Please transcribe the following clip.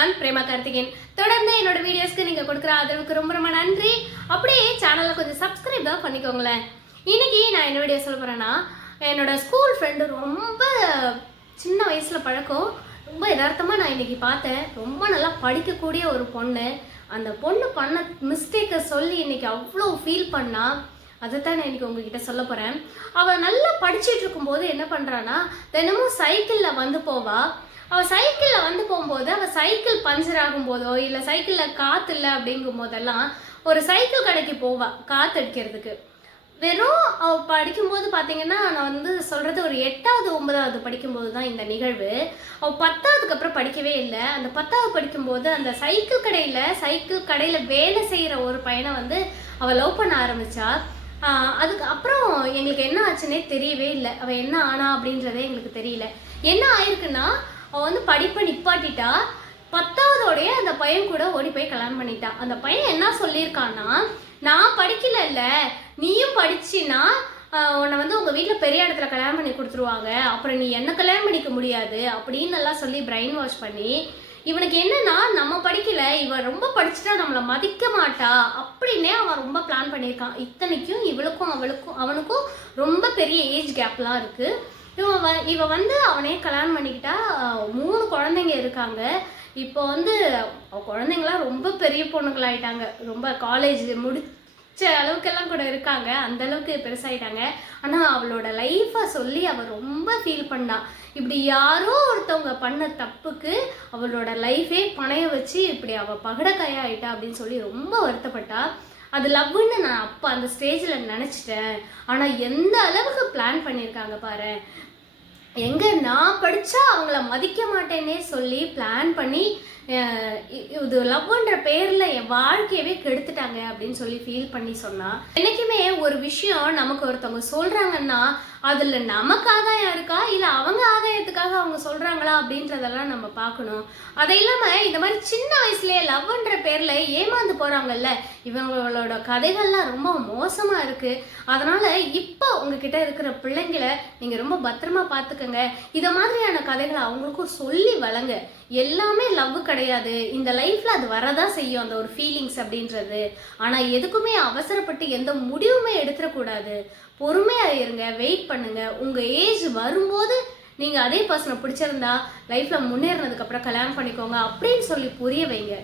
நான் பிரேமா கார்த்திகேயன். தொடர்ந்து என்னோட வீடியோஸ்க்கு நீங்கள் கொடுக்குற ஆதரவுக்கு ரொம்ப ரொம்ப நன்றி. அப்படியே சேனலை கொஞ்சம் சப்ஸ்கிரைப் தான் பண்ணிக்கோங்களேன். இன்னைக்கு நான் என்ன வீடியோ சொல்ல போகிறேன்னா என்னோட ஸ்கூல் ஃப்ரெண்டு ரொம்ப சின்ன வயசில் பழக்கம். ரொம்ப யதார்த்தமாக நான் இன்னைக்கு பார்த்தேன். ரொம்ப நல்லா படிக்கக்கூடிய ஒரு பொண்ணு. அந்த பொண்ணு பண்ண மிஸ்டேக்கை சொல்லி இன்னைக்கு அவ்வளோ ஃபீல் பண்ணா. அதைத்தான் நான் இன்னைக்கு உங்ககிட்ட சொல்ல போகிறேன் அவள் நல்லா படிச்சுட்டு இருக்கும்போது என்ன பண்ணுறான்னா தினமும் சைக்கிளில் வந்து போவாள் அவள் சைக்கிளில் வந்து போகும்போது அவள் சைக்கிள் பஞ்சர் ஆகும்போதோ இல்லை சைக்கிளில் காற்று இல்லை அப்படிங்கும் போதெல்லாம் ஒரு சைக்கிள் கடைக்கு போவாள் காற்று அடிக்கிறதுக்கு. வெறும் அவள் படிக்கும்போது பார்த்தீங்கன்னா நான் வந்து சொல்கிறது ஒரு எட்டாவது ஒன்பதாவது படிக்கும்போது தான் இந்த நிகழ்வு. அவள் பத்தாவதுக்கு அப்புறம் படிக்கவே இல்லை. அந்த பத்தாவது படிக்கும்போது அந்த சைக்கிள் கடையில் சைக்கிள் கடையில் வேலை செய்கிற ஒரு பையனை வந்து அவள் லவ் பண்ண ஆரம்பித்தா அதுக்கு அப்புறம் எங்களுக்கு என்ன ஆச்சுன்னே தெரியவே இல்லை. அவள் என்ன ஆனா அப்படின்றதே எங்களுக்கு தெரியல. என்ன ஆயிருக்குன்னா அவள் வந்து படிப்பை நிப்பாட்டிட்டா பத்தாவதோடைய அந்த பையன் கூட ஓடி போய் கல்யாணம் பண்ணிட்டா. அந்த பையன் என்ன சொல்லியிருக்கான்னா நான் படிக்கல நீயும் படிச்சின்னா உன்னை வந்து உங்கள் வீட்டில் பெரிய இடத்துல கல்யாணம் பண்ணி கொடுத்துருவாங்க. அப்புறம் நீ என்ன கல்யாணம் பண்ணிக்க முடியாது? அப்படின்னு எல்லாம் சொல்லி பிரெயின் வாஷ் பண்ணி இவனுக்கு என்னன்னா நம்ம படிக்கல இவன் ரொம்ப படிச்சுட்டா நம்மளை மதிக்க மாட்டா. அப்படின்னே அவன் ரொம்ப பிளான் பண்ணியிருக்கான். இத்தனைக்கும் இவளுக்கும் அவளுக்கும் அவனுக்கும் ரொம்ப பெரிய ஏஜ் கேப்லாம் இருக்குது இவன் வ இவ வந்து அவனே கல்யாணம் பண்ணிக்கிட்டா மூணு குழந்தைங்க இருக்காங்க. இப்போ வந்து அவ குழந்தைங்களாம் ரொம்ப பெரிய பொண்ணுங்களாயிட்டாங்க. ரொம்ப காலேஜ் முடிச்ச அளவுக்கெல்லாம் கூட இருக்காங்க. அந்த அளவுக்கு பெருசாயிட்டாங்க. ஆனால் அவளோட லைஃப்பை சொல்லி அவள் ரொம்ப ஃபீல் பண்ணா. இப்படி யாரோ ஒருத்தவங்க பண்ண தப்புக்கு அவளோட லைஃபே பணைய வச்சு இப்படி அவள் பகடக்காயாயிட்டா அப்படின்னு சொல்லி ரொம்ப வருத்தப்பட்டா. அது லவ்னு நான் அப்போ அந்த ஸ்டேஜில் நினச்சிட்டேன். ஆனால் எந்த அளவுக்கு பிளான் பண்ணியிருக்காங்க பாரு. எங்கே நான் படித்தா அவங்கள மதிக்க மாட்டேன்னே சொல்லி பிளான் பண்ணி இது லவ்ன்ற பேரில் என் வாழ்க்கையவே கெடுத்துட்டாங்க அப்படின்னு சொல்லி ஃபீல் பண்ணி சொன்னால் என்னைக்குமே ஒரு விஷயம் நமக்கு ஒருத்தவங்க சொல்கிறாங்கன்னா அதில் நமக்காக யாருக்கு சொல்கிறாங்களா அப்படின்றதெல்லாம் நம்ம பார்க்கணும். அது இல்லாமல் இந்த மாதிரி சின்ன வயசுலேயே லவ்ன்ற பேரில் ஏமாந்து போகிறாங்கல்ல இவங்களோட கதைகள்லாம் ரொம்ப மோசமாக இருக்குது அதனால் இப்போ உங்ககிட்ட இருக்கிற பிள்ளைங்களை நீங்கள் ரொம்ப பத்திரமா பார்த்துக்கங்க. இதை மாதிரியான கதைகளை அவங்களுக்கும் சொல்லி வழங்க. எல்லாமே லவ் கிடையாது. இந்த லைஃப்ல அது வரதான் செய்யும் அந்த ஒரு ஃபீலிங்ஸ் அப்படின்றது. ஆனால் எதுக்குமே அவசரப்பட்டு எந்த முடிவுமே எடுத்துடக்கூடாது. பொறுமையாக இருங்க வெயிட் பண்ணுங்க. உங்கள் ஏஜ் வரும்போது நீங்கள் அதே பர்சனை பிடிச்சிருந்தா லைஃப்பில் முன்னேறினதுக்கப்புறம் கல்யாணம் பண்ணிக்கோங்க அப்படின்னு சொல்லி புரிய வைங்க.